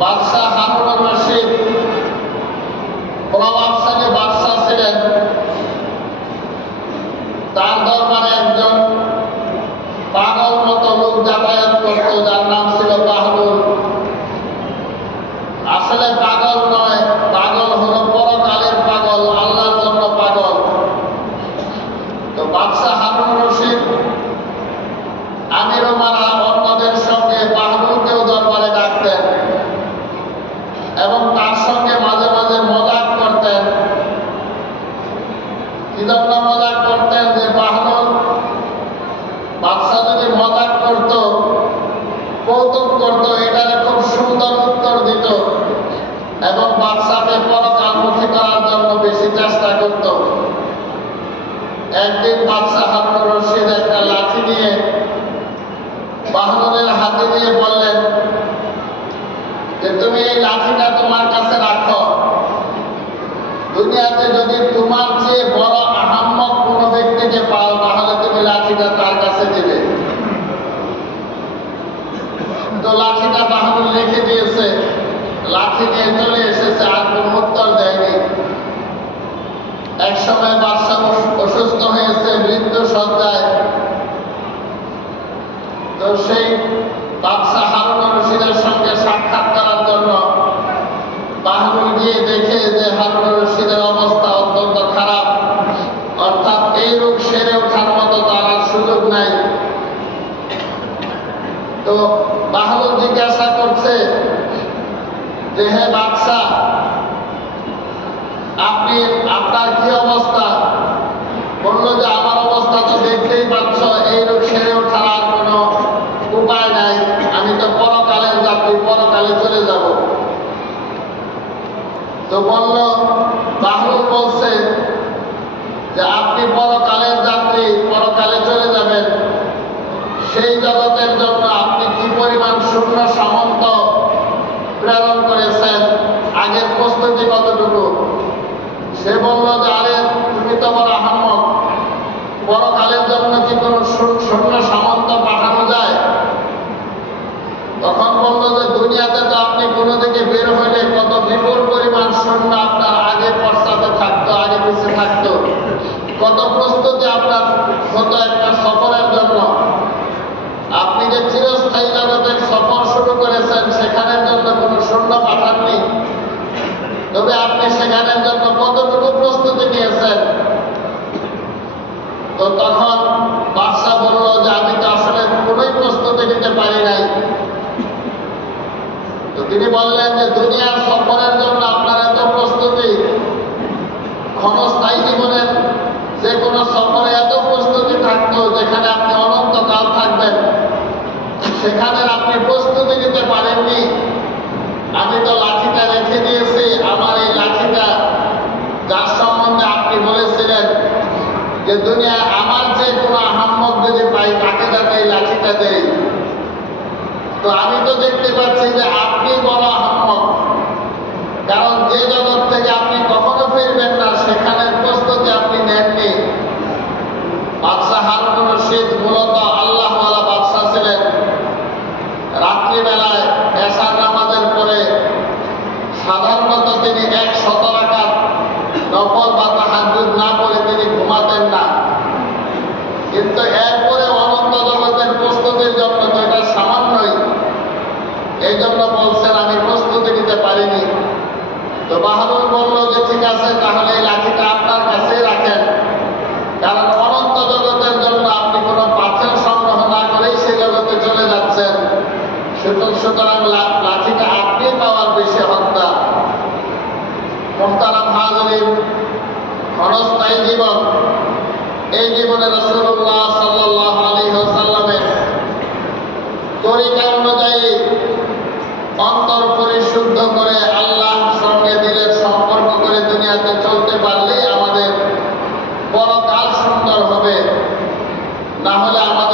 বাদশাহ হারুন আর রশিদ প্রভাবশালী বাদশাহ ছিলেন। তার দরবারে একজন পাগল মতো লোক যাতায়াত করত, যার নাম ছিল বাহলুল। আসলে পাগল নয়, পাগল হলো পরকালের পাগল, আল্লাহর জন্য পাগল। তো বাদশাহ হারুন রশিদ আমির ওমারা অন্যদের সঙ্গে বাহলুলকেও দরবারে ডাকতেন এবং তার সঙ্গে মাঝে মাঝে মজাক করতেন। কি জন্য মজাক করতেন? যে বাহলুল বাদশাহ যদি মজাক করত, কৌতুক করত, এটারে খুব সুন্দর উত্তর দিত এবং বাদশাকে পরকালমুখী করার জন্য বেশি চেষ্টা করত। একদিন বাদশাহ হারুন রশিদ একটা লাঠি নিয়ে বাহলুলের হাতে দিয়ে বললেন যে তুমি এই লাঠিটা তোমার কাছে রাখো, দুনিয়াতে যদি তোমার চেয়ে বড় আহাম্মক কোন ব্যক্তিকে পাও তাহলে তুমি লাঠিটা তার কাছে দিবে। তো লাঠিটা বাহলুল রেখে দিয়েছে, লাঠি নিয়ে চলে এসেছে, আর কোন উত্তর দেয়নি। এক সময় বাদশাহ অসুস্থ হয়েছে, মৃত্যু সজ্জায়। তো সেই বাদশাহ হারুন রশিদের সঙ্গে সাক্ষাৎ করার জন্য বাহলুল গিয়ে দেখে যে হারুন রশিদের অবস্থা অত্যন্ত খারাপ, অর্থাৎ এই রোগ সেরে ওঠার মতো তার আর সুযোগ নাই। তো বাহলুল জিজ্ঞাসা করছে যে হে বাদশাহ, আপনি আপনার কি অবস্থা? বলল যে আমার অবস্থা তো দেখতেই পাচ্ছ, এই রোগ সেরে ওঠার আর কোনো উপায় নাই, আমি তো পরকালের যাত্রী, পরকালে চলে যাব। তো বলল, বাহলুল বলছে যে আপনি পরকালের যাত্রী, পরকালে চলে যাবেন, সেই জগতের জন্য আপনি কি পরিমাণ শূন্য সামন্ত প্রেরণ করেছেন, আগের প্রস্তুতি কতটুকু? সে বলল যে আরে তুমি তো বড় আহাম্মক, পরকালের জন্য কি কোনো শূন্য সামন্ত পাঠানো যায়? তখন বলল যে দুনিয়াতে তো আপনি কোনো দিকে বের হইলে কত বিপুল পরিমাণ সৈন্য আপনার আগে পশ্চাতে থাকতো, আগে পিছিয়ে থাকতো, কত প্রস্তুতি আপনার হতো একটা সফরের জন্য। আপনি যে চিরস্থায়ী জগতের সফর শুরু করেছেন, সেখানের জন্য কোনো সৈন্য পাঠাননি, তবে আপনি সেখানের জন্য কতটুকু প্রস্তুতি নিয়েছেন? তো তখন বাদশাহ বলল যে আমি তো আসলে কোনোই প্রস্তুতি নিতে পারি নাই। তো তিনি বললেন যে দুনিয়ার সফরের জন্য আপনার এত প্রস্তুতি, ক্ষণস্থায়ী জীবনের যে কোনো সফরে এত প্রস্তুতি থাকতো যেখানে আপনি অনন্তকাল থাকবেন, সেখানে আপনি প্রস্তুতি নিতে পারেননি। আমি তো লাঠিটা রেখে দিয়েছি, আমার এই লাঠিটা যার সম্বন্ধে আপনি বলেছিলেন যে দুনিয়ায় আমার যে কোনো আহাম্মক যদি পাই তাকে যাতে এই লাঠিটা দেই, তো আমি তো দেখতে পাচ্ছি যে আপনি বড় আহাম্মক, কারণ যে জগৎ থেকে আপনি কখনো ফিরবেন না সেখানের প্রস্তুতি আপনি নেননি। বাদশাহ হারুন রশিদ মূলত আল্লাহওয়ালা বাদশাহ ছিলেন। রাত্রিবেলায় এশার নামাজের পরে সাধারণত তিনি 100 রাকাত নফল বা তাহাজ্জুদ না করে তিনি ঘুমাতেন না, কিন্তু এরপরে অনন্ত জগতের প্রস্তুতির জন্য তো এটা সামান্যই, এই জন্য বলছেন আমি প্রস্তুতি নিতে পারিনি। তো বাহলুল বলল যে ঠিক আছে, তাহলে এই লাঠিটা আপনার কাছেই রাখেন, কারণ অনন্ত জগতের জন্য আপনি কোনো পাথর সংগ্রহ না করেই সেই জগতে চলে যাচ্ছেন, সুতরাং লাঠিটা আপনি পাওয়ার বেশি হত্যা। মুহতারাম হাজিরিন, ক্ষণস্থায়ী জীবন, এই জীবনে রাসূলুল্লাহ সাল্লাল্লাহু আলাইহি ওয়াসাল্লামের তরিকা অনুযায়ী অন্তর পরিশুদ্ধ করে আল্লাহর সঙ্গে দিলের সম্পর্ক করে দুনিয়াতে চলতে পারলেই আমাদের পরকাল সুন্দর হবে, না হলে আমাদের